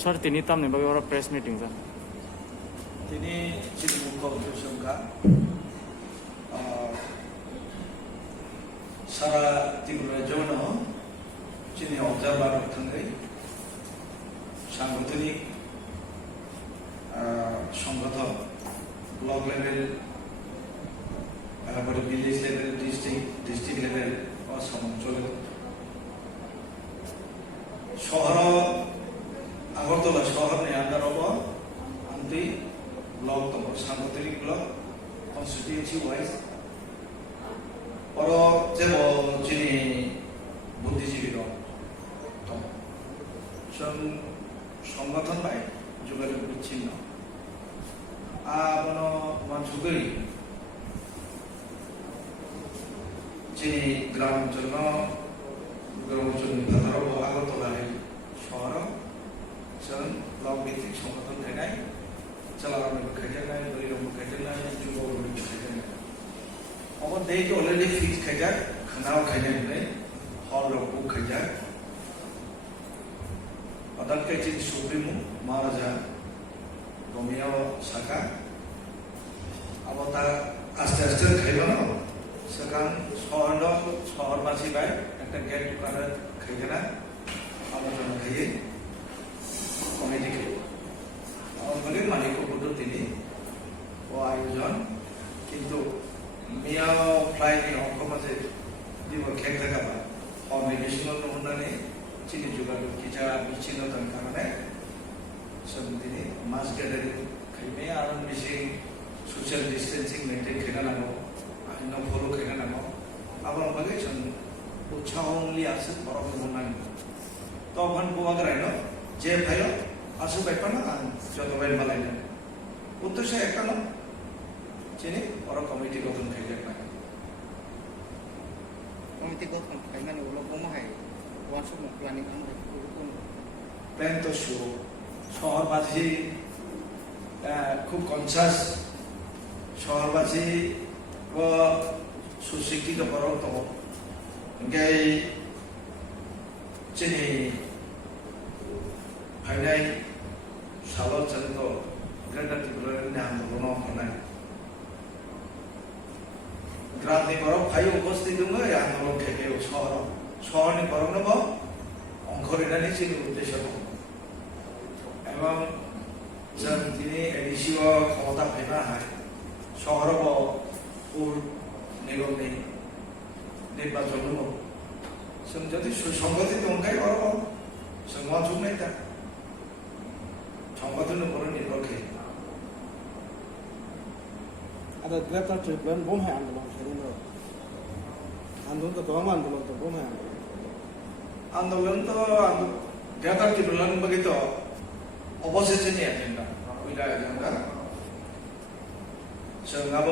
Sir, tinitam ni bagi orang press meeting sir. Ini jadi muka untuk sangka. Sara Tigura Jono, jadi observer tenggai. Sanggutini সংগঠন block level তারপরে village level district level অঞ্চলে শহর Agartala শহরनि under अब आंति block दङ सांगठनिक block कन्स्टिट्युएन्सि wise और जेबो जिनि बुद्धिजीवी दं जों संगठन बाय যোগাযোগ বিচ্ছিন্ন আবনো মানসুগরি যে গ্রাম অঞ্চল ভাতারব আগরতলায় শহর जों ब्लक ভিত্তিক সংগঠন খাইনাय চালানো খাইজানাय বলিরম খাইজানাय যুববর্গ খাইজানাय अब डेट अलरेडी फिक्स खाइजाक खानाव खाइनाय हल रखौ खाइजाक अदाल काइचिन सुप्रीमो महाराजा रमिया साका अब ता आस्ते आस्ते खाइबानो सगां शहरबासि बाय একটা গেট করে খাইজানা আলোচনা খাইয়ে কমিটি খাইয়ে আমাদের মালিক পদ্ধতি ও আয়োজন কিন্তু মিয়া ফ্লাইনি অঙ্কমাজে দিব খেক থাকাবা অর্গানাইজেশনাল অনুদানে চিনি যোগাযোগ কিছা বিচ্ছিন্নতার কারণে দিনে মাস গ্যাদারিং খাইবে আর বেশি সোশ্যাল ডিস্টেন্সিং মেনটেন খাইনাंगौ আইন ফলো খাইনাंगौ আবার বাগে जों উৎসাহলি আছে বড় মনানি তখন বুয়াগরাইনো যে ভাইও আসু বাইপানা যত বাইর মালাইনা উদ্দেশ্য একটা না চিনি বড় কমিটি গঠন খাইলে না কমিটি গঠন খাইমানে উলো বমাহাই ওয়ানস প্ল্যানিং আমরা প্ল্যান তো শহরবাসী খুব কনসাস শহরবাসী ও সুশিক্ষিত বড় তো গাই চিনি ফাইনাই সালো চন্দ্র গ্রেটার ত্রিপুরার আন্দোলন হনায় গ্রামনি বরফ ফাই উপস্থিত দङ আন্দোলন থেকে শহরনি বরফনব অংশরিনানি চিনি উদ্দেশ্য দङ এবং जों दिनै एडिसिअ ক্ষমতা फैनो हाय শহরব পুর নিগমनि নির্বাচন दङ जों যদি সুসংগঠিত অংখাই বরফ जों মানসুকনাय दा সংগঠন উপর নির্ভর খাই ada greater triplan bom hai andolon khedino andolon to bom andolon to bom hai आंदोलन तो ज्यादा टिप्लन बगे तो अपोजिशन नि एजेंडा उइला एजेंडा जों अब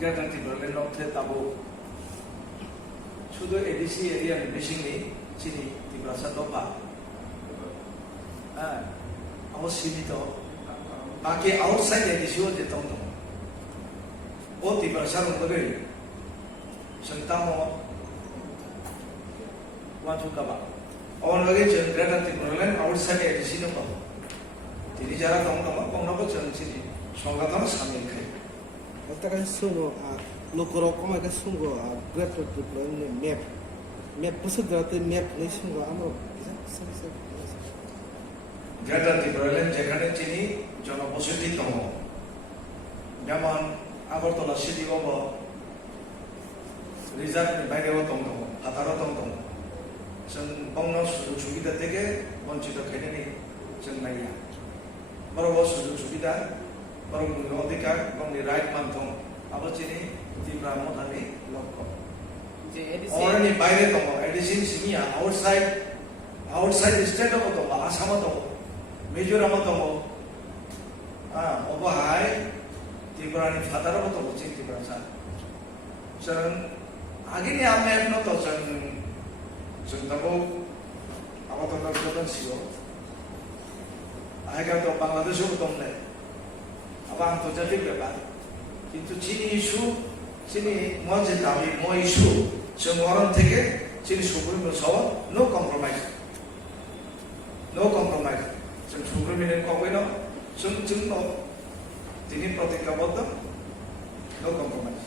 ज्यादा टिप्लन नथे ताबो শুধু এডিসি এরিয়া মিশিংনি চিনি ত্রিপুরা দফা হ্যাঁ অবশ্যই তো बाकी आउटसाइड एडिसिअ जे दङ ओ ত্রিপুরা সারঙ্গরে संतामो वाजुकाबा और लगे जों ग्रेटार ত্রিপুরালেন आउटसाइड एडिसिअ दङ তিনি যারা দङ কোনবো जों চিনি সংগঠন সামিল খাই একটা কাজ শুনো লোকর কমাই কাজ শুনো greater triplan map পুসে দাতে map নেই শুনো আমরা গ্রেটার ত্রিপুরালেন যেখানে চিনি জনবসতি দङ যেমন আগরতলা সিটি গঙ্গ রিজার্ভनि বাইরেও दङ ভাতারও दङ जों बंग सुजुग सुबिदा থেকে বঞ্চিত খাইনানি जों नाया बरब सुजुग सुबिदा बरबनि अधिकार बंगनि राइट मानथं आबो चिनि ত্রিপুরা মধানি লক্ষ্য যে অরনি বাইরে दङ एडिसिन सिनिया आउटसाइड स्टेटआव दङ आसामाव दङ मिजोरामाव दङ अबहाय ত্রিপুরাनि फादाराव दङ चिनि ত্রিপুरा जों आगेनि आमेन न तो जों तबो आबादन जदन सियो आगे तो बांग्लादेशও दंले अब आंतर्जातिक ব্যাপার কিন্তু চিনি ইস্যু চিনি মজে দাবি মো ইস্যু जों अरन থেকে जोंनि सुप्रिम साव नो कम्प्रमाइज जों सुप्रिम कवेनो जों दिनै प्रतिज्ञाबद्ध no compromise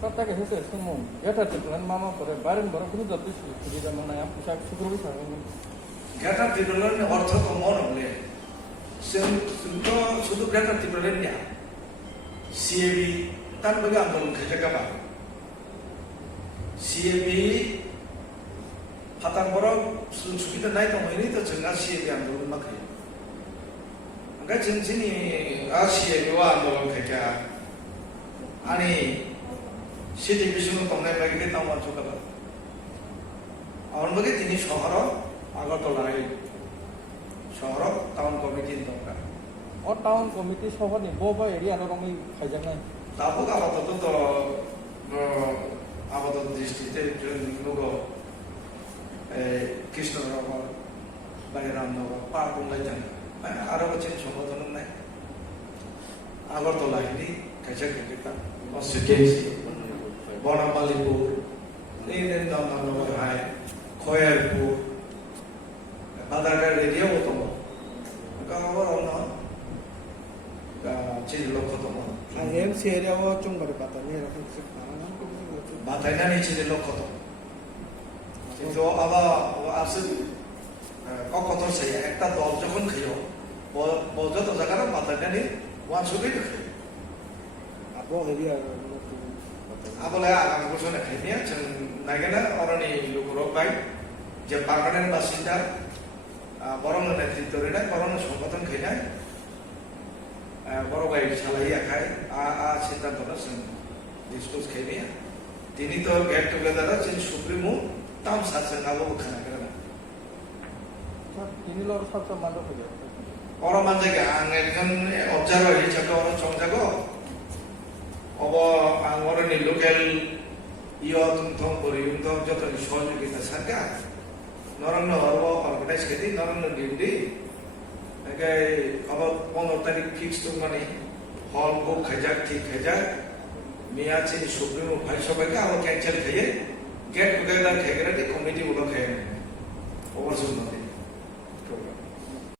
Tapi saya semua, ya tadi tuan mama pada barang-barang itu jatuh sih, jadi mana yang pusat syukur bisa kan? Greater ত্রিপুরার অর্থ তো মন হলে শুধু গ্রেটার ত্রিপুরার নিয়া সিএবি তার বলে আন্দোলন খেতে গাবা সিএবি হাতার বড় সুবিধা নাই তো হয়নি তো जोंहा সিএবি আন্দোলন মাখে ओंखाय जों जोंनि सिएबि आन्दोलन खायखा आंनि सिटि बिसुङाव थांनाय बायदि टाउन जौगाबाय आउनबागै दिनै सहराव আগরতলায় শহর টাউন কমিটি দরকার Oh tahun komite sobat nih, bawa area ada kami kajangan. তারপর আপাতত তো আপাতত দৃষ্টিতে লোক কৃষ্ণনগর বাইরামনগর পার্কলাই জানে আরো হচ্ছে সংগঠন নাই আগরতলা হিদি কাছে কেটে কনস্টিটিউয়েন্সি বনামালীপুর এই নন্দননগর হাই খয়ারপুর 바다가 레디오 오토모 그러니까 어느 제일 놓고도 뭐 MC 에리아와 좀 거리 봤더니 이렇게 바다나니 제일 놓고도 কিন্তু আবার আসল কত সে একটা দল যখন খেলো যত জায়গার বাতানানি ওয়ান ছবি দেখে আবো এরিয়া আবলে আগাম ঘোষণা খাইনিয়া जों নাগেনা অরনি লোকরক বাই যে পার্মানেন্ট বাসিন্দা বরং নেতৃত্ব রেনা বরং সংগঠন খাইনা বড় ভাই সালাই আখাই সিদ্ধান্ত ডিসকাস খাইনিয়া তিনি তো গেট টুগেদার जों সুপ্রিমো টাউন সার্জন আলো খানা কেনা Ini lor satu mandor saja. orang manjaga ang একজন অবজারভার হিসেবে orang সংজাগো অব ang orang ni লোকাল ইয় তুমথম পরিউন্তম যত সহযোগিতা সরকার নরন্ন হরব অর্গানাইজ খেতি নরন্ন ডিউটি একে আবার 15 তারিখ ফিক্স তো মানে হল বুক খাইজাক ঠিক খাইজাক মিয়া চিনি সুপ্রিমো ভাই সবাইকে আবার ক্যান্সেল খাইয়ে গেট টুগেদার খাইগেরা কমিটি গুলো খাইয়ে ওভার